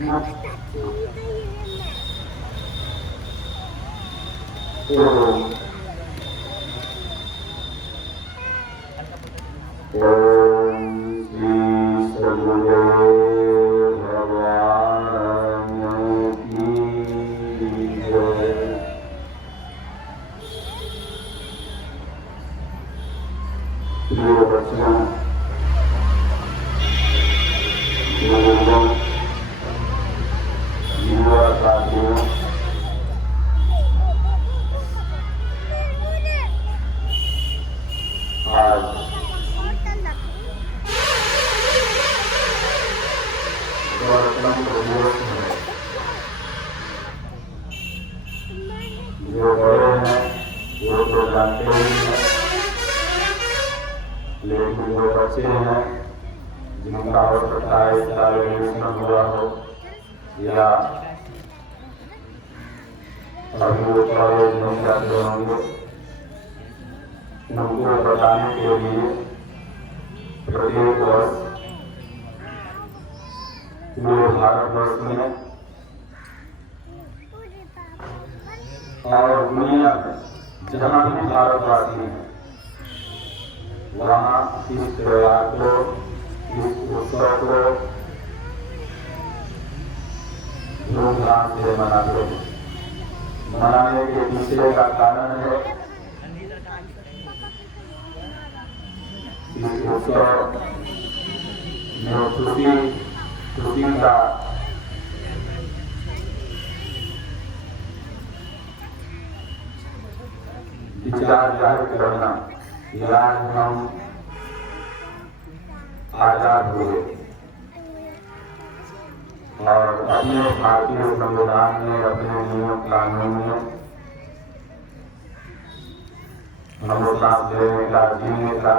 जो बड़े हैं वो तो जानते ही हैं, लेकिन जो बच्चे हैं जिनका हो सकता है इस सारे में हुआ हो या अभी वो कॉलेज नहीं जाते होंगे, उनको बताने के लिए प्रत्येक वर्ष पूरे भारतवर्ष में और दुनिया में जहाँ भी भारतवासी हैं वहाँ इस त्योहार को, इस उत्सव को धूमधाम से मनाते हैं। मनाने के पीछे का कारण है इस उत्सव में खुशी का विचार जाहिर करना। आज हम आजाद हुए और अपने भारतीय संविधान में, अपने नियम कानून में हमें सांस लेने का, जीने का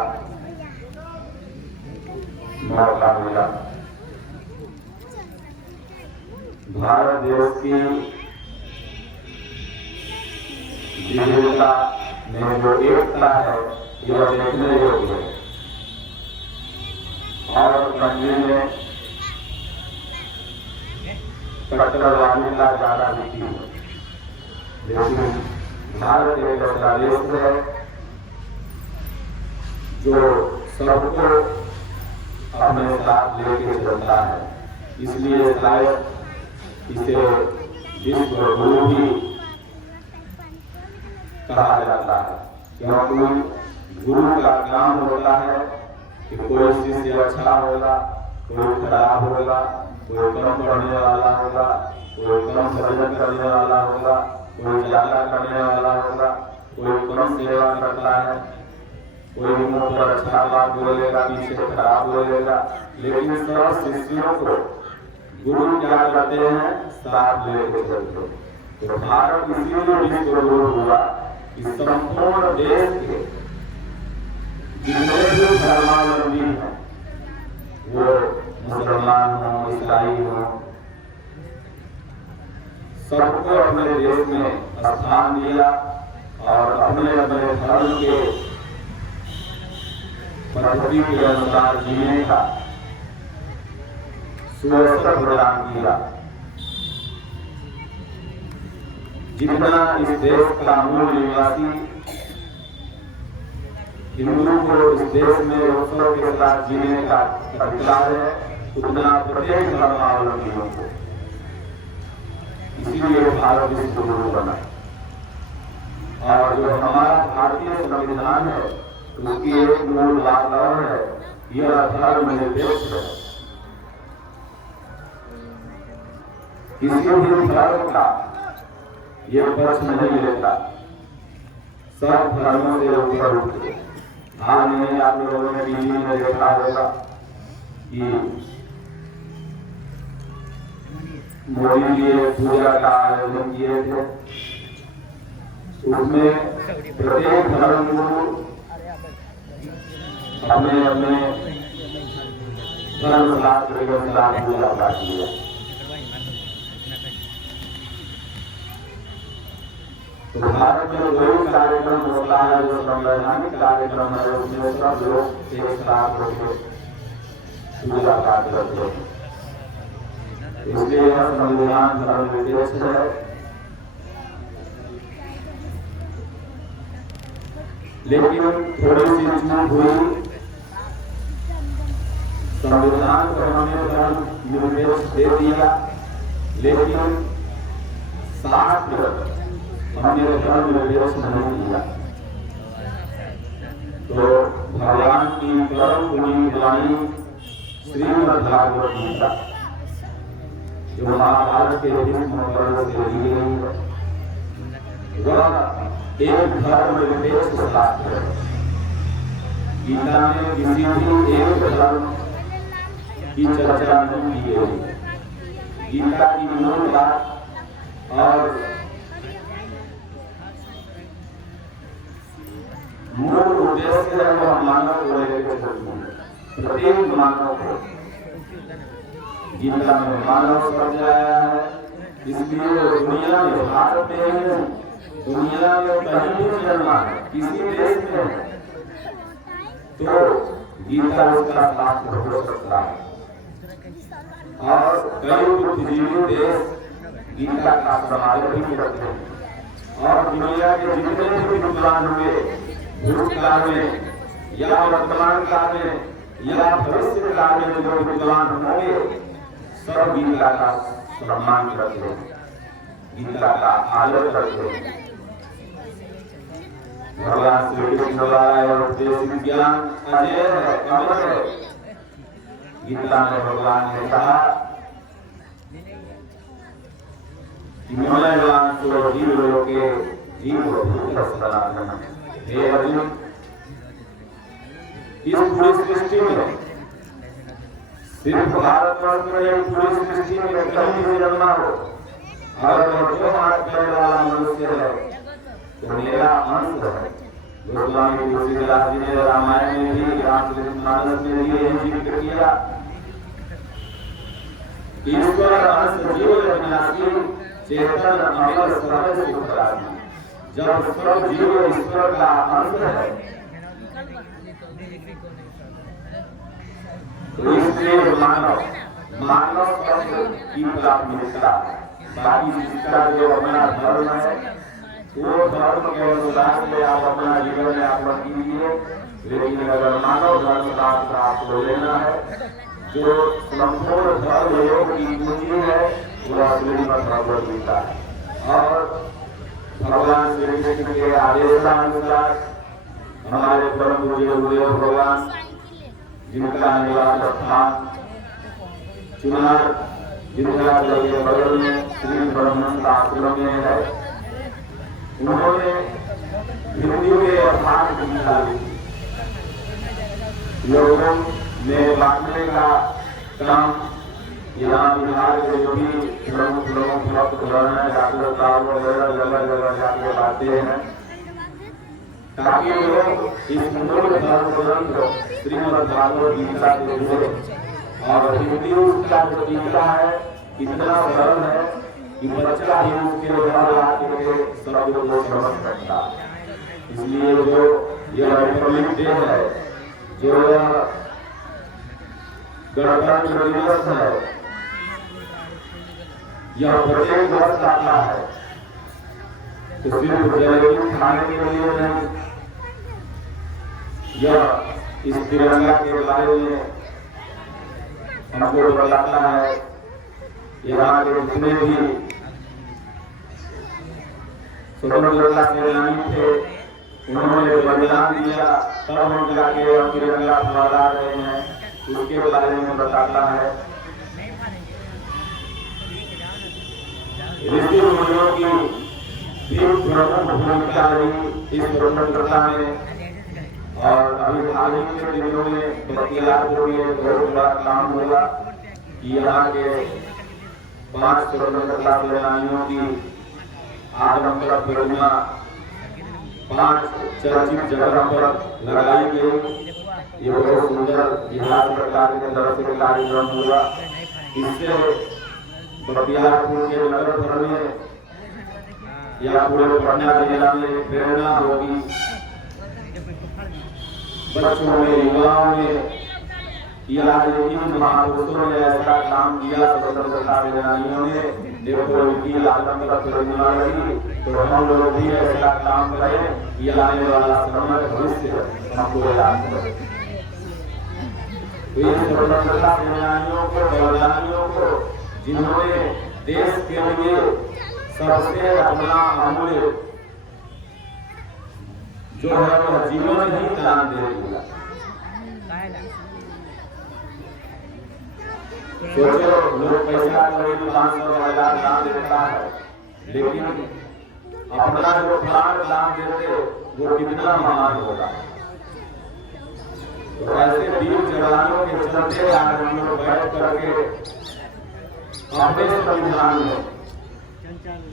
मौका मिला। भारत देश की विविधता में जो एकता है यह देखने योग्य है और पंजे में कट्टरवादी का ज्यादा दिखती है, लेकिन भारत एक ऐसा देश है जो सबको अपने साथ लेके चलता है। इसलिए शायद इसे विश्व गुरु भी कहा जाता है, क्योंकि गुरु का काम होता है कि कोई शिष्य अच्छा होगा, कोई खराब होगा, कोई कम पढ़ने वाला होगा, कोई कम भजन करने वाला होगा, कोई ज्यादा करने वाला होगा, कोई कम सेवा करता है, कोई मुंह पर अच्छा बात बोलेगा, पीछे खराब बोलेगा, लेकिन सब शिष्यों को गुरु क्या करते हैं, साथ लेके चलते। तो भारत इसीलिए विश्व गुरु हुआ कि संपूर्ण देश के जितने भी धर्मावलंबी हैं, वो मुसलमान हो, ईसाई हो, सबको अपने देश में स्थान दिया और अपने अपने धर्म के पद्धति के अनुसार जीने का सुअवसर प्रदान किया। जितना इस देश का मूल निवासी हिंदू को इस देश में उत्सव के साथ जीने का अधिकार है, उतना प्रत्येक धर्मावलंबियों को। इसीलिए भारत विश्व गुरु बना और जो हमारा भारतीय संविधान है उसकी एक मूल बात और है, यह धर्मनिरपेक्ष है। किसी भी धर्म का ये पक्ष नहीं लेता, सब धर्मों से ऊपर उठते। हाल में आप लोगों ने टीवी में देखा होगा कि मोदी जी पूजा का आयोजन किए थे, उसमें प्रत्येक धर्म गुरु अपने अपने धर्म शास्त्र के अनुसार पूजा पाठ किया। तो भारत में जो कार्यक्रम होता है, जो संवैधानिक कार्यक्रम है, उसमें सब लोग एक साथ होकर पूजा पाठ करते हैं। इसलिए यह संविधान धर्मनिरपेक्ष है। लेकिन थोड़ी सी चूक हुई, संविधान को हमने धर्मनिरपेक्ष दे दिया, लेकिन शास्त्र हमने धर्मनिरपेक्ष नहीं दिया। तो भगवान की परम पुनीत वाणी श्रीमद् भागवत गीता, जो महाभारत के भीष्म पर्व से ली गई है, वह एक धर्मनिरपेक्ष शास्त्र है। गीता में किसी भी एक धर्म की चर्चा नहीं की गई। गीता की मूल बात और मूल उद्देश्य है वह मानव को लेकर चलती है। प्रत्येक मानव को गीता में मानव शब्द आया है, इसलिए वो दुनिया में, भारत में ही नहीं, दुनिया में कहीं भी जन्मा है, किसी देश में है, तो गीता उसका शास्त्र हो सकता है। और कई बुद्धिजीवी देश गीता का समारोह भी करते हैं। और दुनिया के जितने भी विद्वान हुए भूतकाल में या वर्तमान काल में या भविष्य काल में जो विद्वान होंगे, सब गीता का सम्मान करते हैं, गीता का आदर करते हैं। भगवान श्री कृष्ण द्वारा उपदेशित ज्ञान अजय है, अमर है। गीता में भगवान ने कहा कि मलयावान तो जीव लोके जीव सनातन। हे अर्जुन, इस पूरी सृष्टि में सिर्फ भारतवर्ष में, पूरी सृष्टि में कहीं भी जन्मा हो, अगर जो हाथ पैर वाला मनुष्य है तो मेरा अंश है। गोस्वामी तुलसीदास जी ने रामायण में भी, रामचरितमानस में भी यही जिक्र किया। ईश्वर अंश जीव अविनाशी, चेतन अमर सर्व सुखदायी। जब सब जीव ईश्वर का अंश है, तो इसलिए मानव शब्द की प्राथमिकता, बाकी जिसका जो अपना धर्म है वो धर्म के अनुसार से आप अपना जीवन यापन कीजिए। लेकिन अगर मानव धर्म शास्त्र आपको लेना है, जो संपूर्ण धर्म योग की कुंजी है, वह श्रीमद् भागवत गीता है। और भगवान श्री कृष्ण के आदेशानुसार हमारे परम पूज्य गुरुदेव भगवान, जिनका निवास स्थान चुनार विद्यालय के बगल में श्री ब्रह्मंत आश्रम में है, उन्होंने हिंदी में अर्थात गीता लिखी। लोगों में बांटने का काम यहाँ बिहार के जो भी प्रमुख लोग भक्त वर्ण डॉक्टर साहब वगैरह जगह जगह जाके बांटते हैं, ताकि लोग इस मूल धर्म ग्रंथ श्रीमद् भागवत गीता से जुड़े। और हिंदी उसका जो गीता है इतना सरल है कि बच्चा ही उसके घर आके सब को समझ सकता। इसलिए जो यह रिपब्लिक डे है, जो गणतंत्र दिवस है, यह प्रत्येक वर्ष आता है। तो सिर्फ जलेबी खाने के लिए नहीं, यह इस तिरंगा के बारे में हमको बताता है। यहाँ के जितने भी स्वतंत्रता सेनानी थे, उन्होंने बलिदान दिया, तब हम जाके तिरंगा फहरा रहे हैं, उसके बारे में बताता है। ऋषि मुनियों की एक प्रमुख भूमिका रही इस स्वतंत्रता में। और अभी हाल ही के दिनों में बख्तियारपुर में बहुत बड़ा काम हुआ कि यहाँ के 5 स्वतंत्रता सेनानियों की आदमकद प्रतिमा 5 चर्चित जगह पर लगाई गई। ये बहुत सुंदर बिहार सरकार की तरफ से कार्यक्रम हुआ। इससे बख्तियारपुर के नगर भर में या पूरे पटना जिला में प्रेरणा होगी, बच्चों में, युवाओं में, या जिन महापुरुषों ने ऐसा काम किया स्वतंत्रता सेनानियों ने, देखो इनकी आदम का प्रेरणा लगी, तो हम लोग भी ऐसा काम करें, ये आने वाला समय भविष्य हमको याद है। तो ये स्वतंत्रता सेनानियों को, बलिदानियों को, जिन्होंने देश के लिए सबसे अपना अमूल्य जो है वह जीवन ही दान दे दिया। सोचो, लोग पैसा करीब 500,000 दान देता है, लेकिन अपना जो प्राण दान देते वो कितना महान होगा। तो ऐसे वीर जवानों के चलते आज हम लोग बैठ करके अपने संविधान में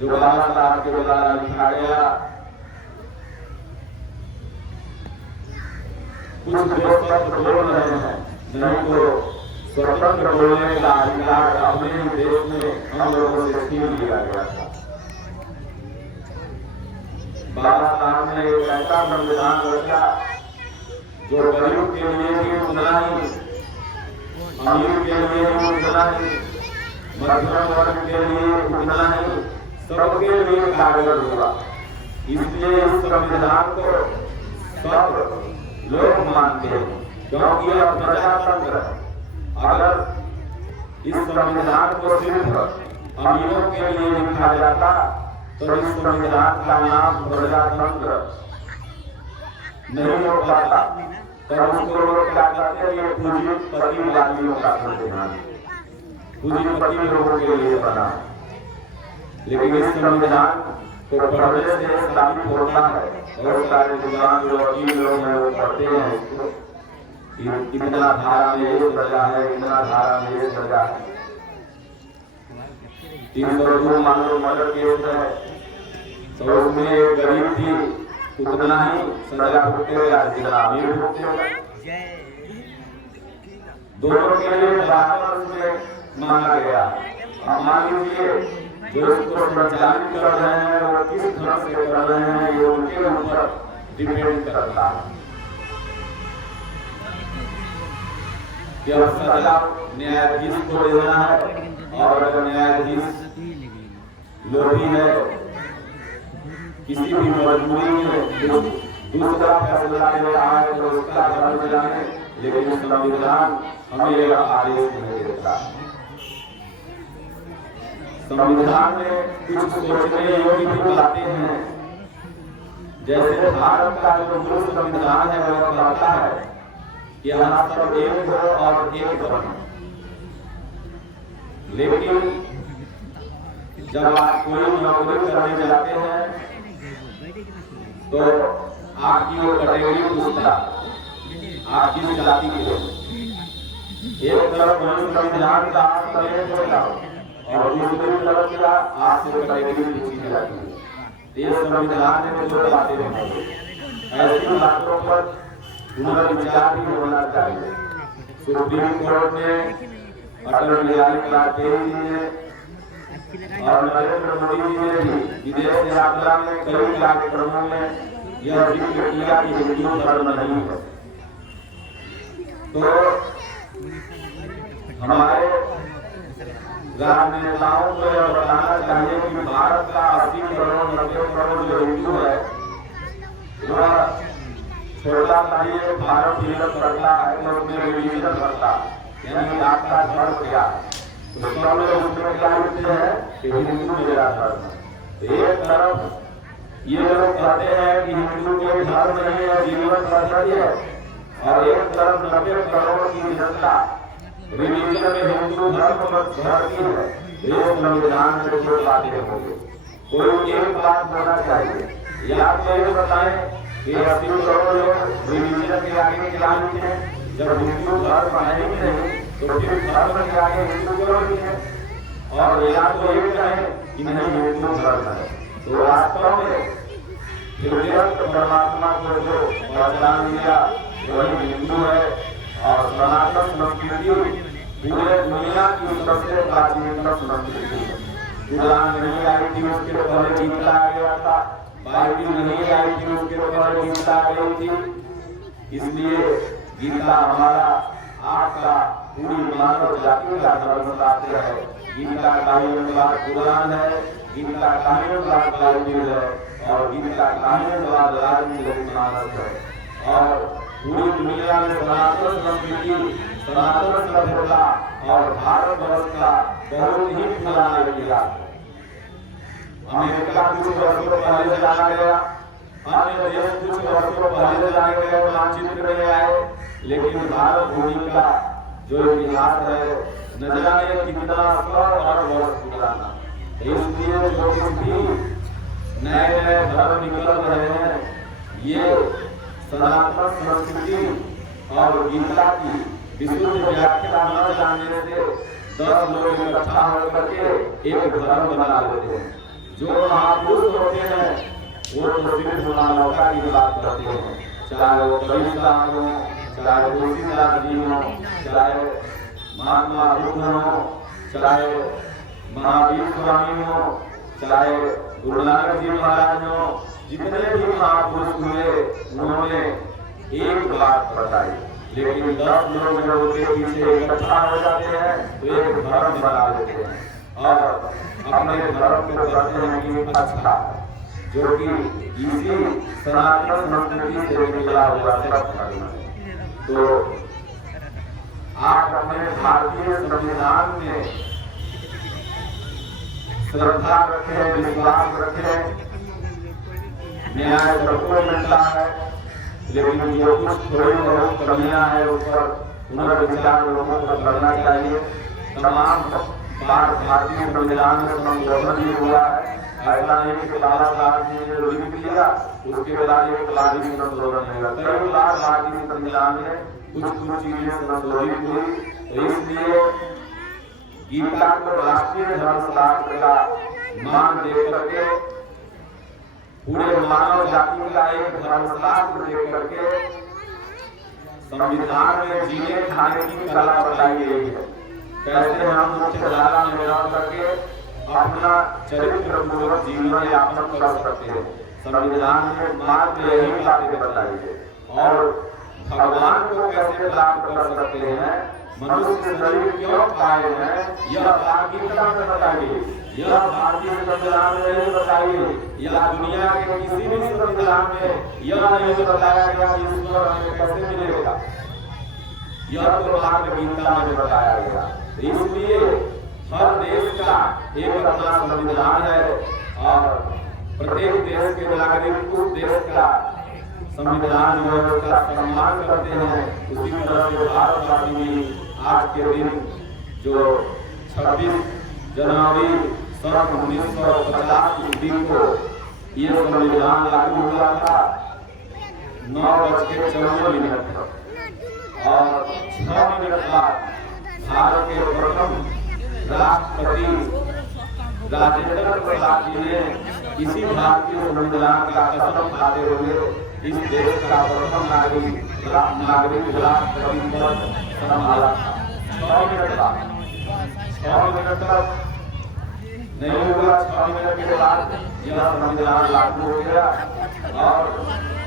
जो बाबा साहब के द्वारा लिखा गया कुछ दोस्त बोल रहे हैं, नहीं तो स्वतंत्र बोलने का अधिकार अपने ही देश में हम लोगों से छीन लिया गया था। बाबा साहब ने एक ऐसा संविधान रचा जो गरीब के लिए भी उतना ही, अमीर के लिए भी उतना ही, मध्यम वर्ग के लिए उतना ही, सबके लिए कारगर हुआ। इसलिए इस संविधान को सब लोग मानते हैं, क्योंकि यह प्रजातंत्र है। अगर इस संविधान को सिर्फ अमीरों के लिए लिखा जाता तो इस संविधान का नाम प्रजातंत्र नहीं हो पाता। तो उसको लोग क्या कहते हैं, ये पूंजीपतिवादियों का संविधान, पूंजीपति लोगों के लिए बना। लेकिन इस संविधान को पढ़ने से साबित होता है, बहुत सारे विद्वान जो वकील लोग हैं वो पढ़ते हैं इसको, इतना धारा में ये सजा है, इतना धारा में ये सजा है। 302 मान लो मर्डर केस है, तो उसमें गरीब थी उतना ही सजा भुगतेगा जितना अमीर भुगतेगा। दोनों के लिए बराबर उसमें मांगा गया। अब मान लीजिए जो इसको संचालित कर रहे हैं वो किस ढंग से कर रहे हैं, ये उनके ऊपर डिपेंड करता है। यह सजा न्यायाधीश को देना है, और अगर न्यायाधीश लोभी है, किसी भी मजबूरी में दूसरा फैसला ले रहा है तो उसका धर्म जाने, लेकिन संविधान हमें यह आदेश नहीं देता। संविधान में कुछ सोचने योग्य भी बातें हैं, जैसे भारत का जो मूल संविधान है वह कहता है कि यहाँ सब एक हो और एक बनो। लेकिन जब आप कोई नौकरी करने जाते हैं तो आपकी वो कैटेगरी पूछता आप किस जाति के हो। एक तरफ संविधान का और दूसरी तरफ क्या आपसे कैटेगरी पूछी जाती है। ये संविधान में जो बातें हैं, ऐसी बातों पर पुनर्विचार भी होना चाहिए। सुप्रीम कोर्ट ने, अटल बिहारी वाजपेयी जी ने और नरेंद्र मोदी जी ने भी विदेश यात्रा में कई कार्यक्रमों में यह जिक्र किया कि हिंदू धर्म नहीं है। तो हमारे राजनेताओं को यह बताना चाहिए कि भारत का 80 करोड़ 90 करोड़ जो हिंदू है वह छोटा सा ये भारत विलय करता है तो उसमें रिलीजन करता, यानी आपका धर्म क्या है। तो सब लोग उसमें क्या लिखते हैं कि हिंदू मेरा धर्म है। एक तरफ ये लोग कहते हैं कि हिंदू के धर्म नहीं है, जीवन पद्धति है, और एक तरफ 90 करोड़ की जनता रिलीजन में हिंदू धर्म पर भरती है। ये संविधान में जो बातें होंगे, कोई एक बात होना चाहिए, या तो ये बताएं कि 80 करोड़ लोग रिलीजन के आगे क्या लिखे, जब हिंदू धर्म है ही नहीं तो फिर धर्म के आगे हिंदू क्यों लिखे। और या तो ये कहें कि नहीं हिंदू धर्म है, तो वास्तव में परमात्मा को जो पहचान दिया वही हिंदू है। और सनातन संस्कृति पूरे दुनिया की सबसे प्राचीन संस्कृति है। कुरान नहीं आई थी उसके पहले गीता आ गया था, बाइबिल नहीं आई थी उसके पहले गीता आ गई थी। इसलिए गीता हमारा आपका पूरी मानव जाति का धर्मशास्त्र है। गीता का ही अनुवाद कुरान है, गीता का ही अनुवाद बाइबल है और गीता का ही अनुवाद रामचरितमानस है। और पूरी दुनिया में सनातन संस्कृति, सनातन सभ्यता और भारतवर्ष का बहुत ही पुराना इतिहास है। अमेरिका कुछ वर्षों पहले जाना गया, अन्य देश कुछ वर्षों पहले जाने गए, मानचित्र में आए, लेकिन भारत भूमि का जो इतिहास है न जाने कितना 100 अरब वर्ष पुराना। इसलिए जो कुछ भी नए नए धर्म निकल रहे हैं, ये सनातन संस्कृति और गीता की विशुद्ध व्याख्या न जानने से 10 लोग इकट्ठा होकर के एक धर्म बना लेते हैं। जो महापुरुष होते हैं वो तो सिर्फ मानवता की बात करते हैं, चाहे वो कबीर साहब हो, चाहे तुलसीदास जी हो, चाहे महात्मा बुद्ध हो, चाहे महावीर स्वामी हो, चाहे गुरु नानक जी महाराज हो, जितने भी महापुरुष हुए उन्होंने एक बात बताई। लेकिन 10 लोग जब उनके पीछे इकट्ठा हो जाते हैं तो एक धर्म बना लेते हैं और अपने धर्म को करते हैं कि अच्छा, जो कि इसी सनातन संस्कृति से निकला हुआ धर्म है। तो आप अपने भारतीय संविधान में श्रद्धा रखें, विश्वास रखें, न्याय सबको मिलता है, लेकिन जो कुछ थोड़ी बहुत कमियां हैं उस पर पुनर्विचार लोगों को करना चाहिए। तमाम बार भारतीय संविधान में संशोधन भी हुआ है। ऐसा नहीं कि बाबा साहब जी ने लिख दिया उसके बाद एक लाख संशोधन नहीं हुआ। कई बार भारतीय संविधान में कुछ चीजें संशोधित हुई। तो इसलिए गीता को राष्ट्रीय धर्मशास्त्र का मान दे करके, पूरे मानव जाति का एक धर्मशास्त्र दे करके संविधान में जीने खाने की कला बताई गई है। कैसे हम मुख्य धारा में रह करके अपना चरित्र पूर्वक जीवन यापन कर सकते हैं, संविधान में मार्ग यही बातें बताई है। और भगवान को कैसे प्राप्त कर सकते हैं, मनुष्य शरीर क्यों पाए हैं, यह गीता में बताई गई। यह भारतीय संविधान में नहीं बताई गई, या दुनिया के किसी भी संविधान में यह नहीं बताया गया कि ईश्वर हमें कैसे मिलेगा। यह तो भागवत गीता में बताया गया। इसलिए हर देश का एक अपना संविधान है और प्रत्येक देश के नागरिक उस देश का संविधान जो है उसका सम्मान करते हैं। उसी तरह से भारतवासी भी आज के दिन जो 26 जनवरी सन 1950 ईस्वी को ये संविधान लागू हुआ था, 9:54 और 6 मिनट बाद भारत के प्रथम राष्ट्रपति राजेंद्र प्रसाद जी ने इसी भारतीय संविधान का कसम खाते हुए इस देश का प्रथम नागरिक राष्ट्रपति पद संभाला था। 6 मिनट तक नहीं हुआ, 6 मिनट के बाद यह संविधान लागू हो गया और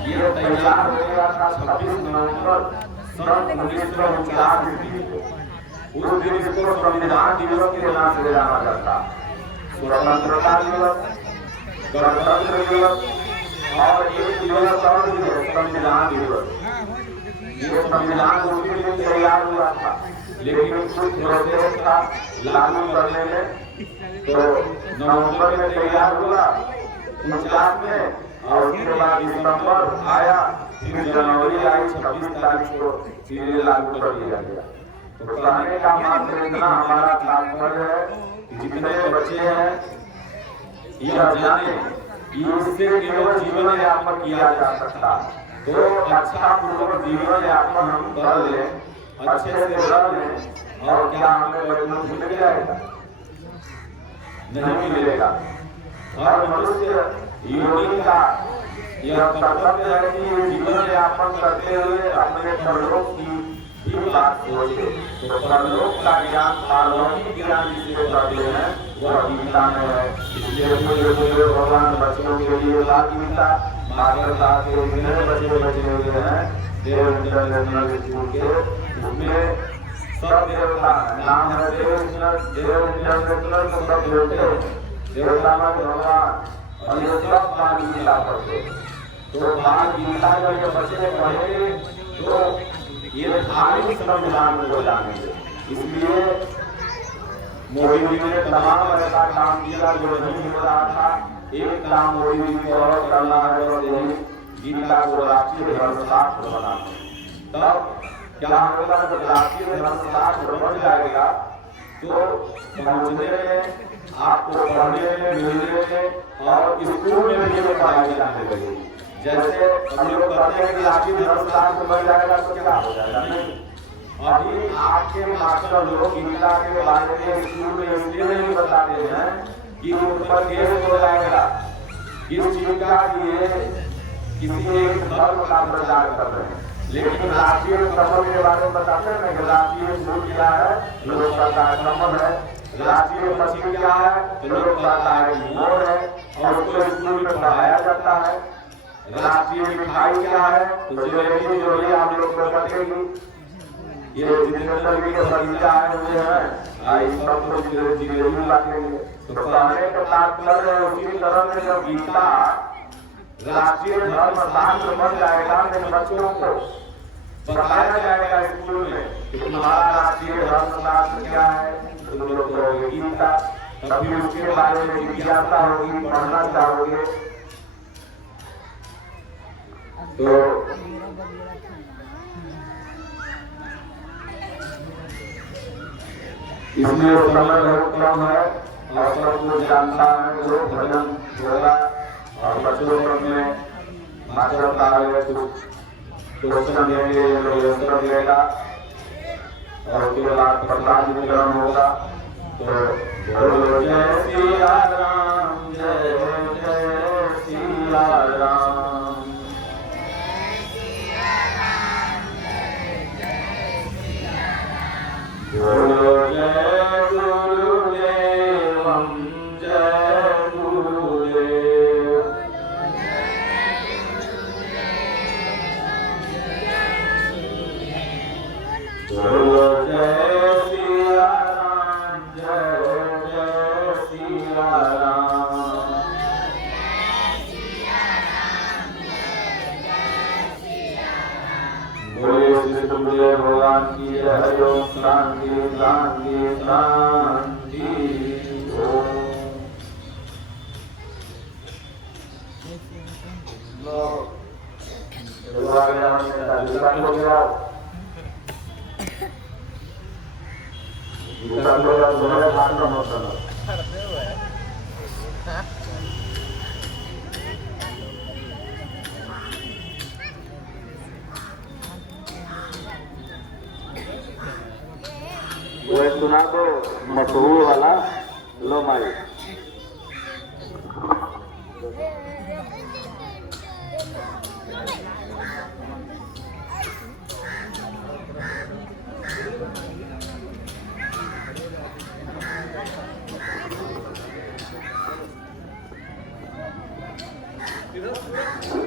ये तैयार हो गया था 26 नवंबर सन 1949 ईस्वी को। उस दिन इसको संविधान दिवस के नाम से जाना जाता। स्वतंत्रता दिवस, गणतंत्र दिवस और एक दिवस और भी है संविधान दिवस। ये संविधान उसी दिन तैयार हुआ था, लेकिन कुछ प्रोसेस था लागू करने में। तो नवंबर में तैयार हुआ 49 में और उसके बाद दिसंबर आया, फिर जनवरी आई 26 तारीख को सीधे लागू कर दिया गया। तो कहने का मतलब इतना हमारा तात्पर्य है कि जितने बच्चे हैं यह जाने कि इससे केवल जीवन यापन किया जा सकता। तो अच्छा पूर्वक जीवन यापन हम कर ले, अच्छे से रह लें और क्या हमें वैकुंठ मिल जाएगा? नहीं मिलेगा। हर मनुष्य योनि का यह कर्तव्य है कि जीवन यापन करते हुए अपने परलोक की भी बात सोचे। तो परलोक का ज्ञान, पारलौकिक ज्ञान जिसे कहते हैं वह गीता में है। इसलिए पूरे भगवान बच्चों के लिए गीता माता के बच्चे बचे हुए हैं देव इंटरनेशनल स्कूल के उसमें सब देवता नाम है देव तो सब देवता में भगवान और ये सब बाल गीता पढ़ते। तो बाल गीता जब ये बच्चे पढ़ेंगे तो ये धार्मिक संविधान को जानेंगे। इसलिए मोदी जी ने तमाम ऐसा काम किया जो नहीं हो रहा था। एक काम मोदी जी को और करना है और यही गीता को राष्ट्रीय धर्मशास्त्र बनाना। तब क्या होगा जब राष्ट्रीय धर्मशास्त्र बन जाएगा तो पहुंचने में आपको पढ़ने में मिलने में और स्कूल में भी पढ़ाई जाने लगेगी। जैसे हम लोग कहते हैं कि राष्ट्रीय धर्मशास्त्र बन जाएगा तो क्या हो जाएगा, नहीं। अभी आपके मास्टर लोग गीता के बारे में स्कूल में इसलिए नहीं बताते हैं कि उन पर केस हो जाएगा किस चीज का ये किसी एक धर्म का प्रचार कर रहे हैं। लेकिन राष्ट्रीय संबंध के बारे में बताते हैं कि राष्ट्रीय स्कूल क्या है, लोग कहता है संबंध है। राष्ट्रीय पक्षी क्या है, लोग कहता है मोर है और उसको स्कूल में पढ़ाया जाता है। राष्ट्रीय मिठाई क्या है, तो जलेबी जो है आप लोग को बतेगी। ये जितेंद्र जी के भतीजा है मुझे है इस सब को जिलेबी लाएंगे। तो कहने का तात्पर्य उसी तरह से जब गीता राष्ट्रीय धर्मशास्त्र बन जाएगा तो बच्चों को बताया जाएगा स्कूल में कि तुम्हारा राष्ट्रीय धर्मशास्त्र क्या है, तुम लोग कहोगे गीता। तभी उसके बारे में जिज्ञासा होगी, पढ़ना चाहोगे। तो इसमें समय बहुत कम है और सब कुछ जानता है जो भजन होगा और बच्चों में मास्टर साहब कुछ क्वेश्चन देंगे आंसर देगा और उसके बाद प्रसाद वितरण होगा। तो बोलो जय सिया राम, जय जय सिया राम। बोलो जय गुरुदेवम, जय गुरुदेव। बोलो जय सिया राम, जय जय सिया राम। बोले श्री गुरुदेव भगवान की जय। ओम शांति शांति शांति। सुना दो मशहूर वाला लो माई। इधर